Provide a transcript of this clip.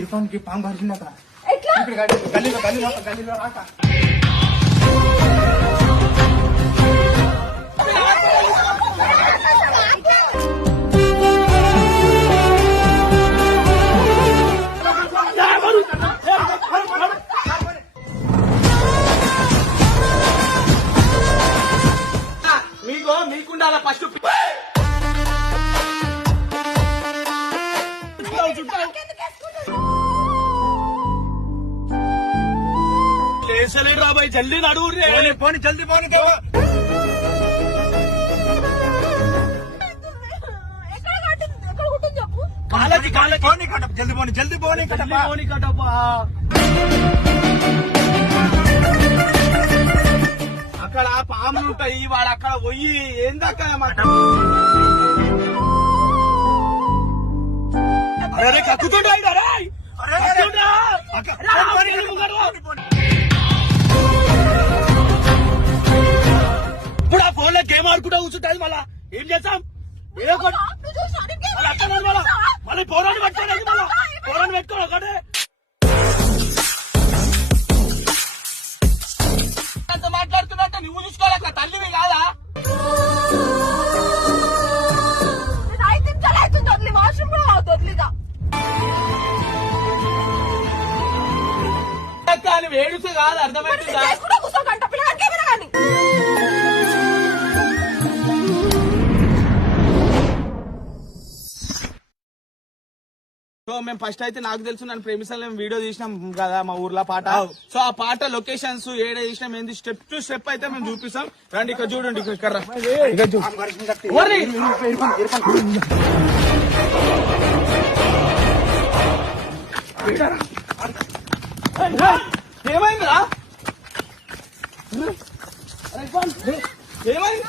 ఇర్ఫాన్ కి పాము కరిచిందట. గల్లీలో రాక మీకుండాల ఫస్ట్ లేసలే రాబాయ్ జల్దీ నడువు పోని జల్దీ పోని కాలేజీ పోని కట్టప్ప జల్దీ పోని కట్టప్ప అక్కడ పాములు ఉంటాయి. వాడు అక్కడ పోయి ఏందక్క కక్కుతుంటా ఇప్పుడు ఆ ఫోన్ లో గేమ్ ఆడుకుంటా కూర్చుంటుంది. మళ్ళా ఏం చేస్తాం? మళ్ళీ పోరాన్ని పెట్టుకోండి. మళ్ళా పోరాన్ని పెట్టుకోండి ఒకటే మాట్లాడుతున్నట్టు నువ్వు చూసుకోవాలక్క. తల్లివి కాదా? వేడుసే కాదు, అర్థమవుతుందా? సో మేము ఫస్ట్ అయితే నాకు తెలుసు నన్ను ప్రేమిస్తాను మేము వీడియో తీసినాం కదా మా ఊర్లో పాట. సో ఆ పాట లొకేషన్స్ ఏడ తీసినాం ఏంది స్టెప్ టు స్టెప్ అయితే మేము చూపిస్తాం. రండి ఇక్కడ చూడండి. ఇక్కడ ఏమైందిరా? ఏమైంది?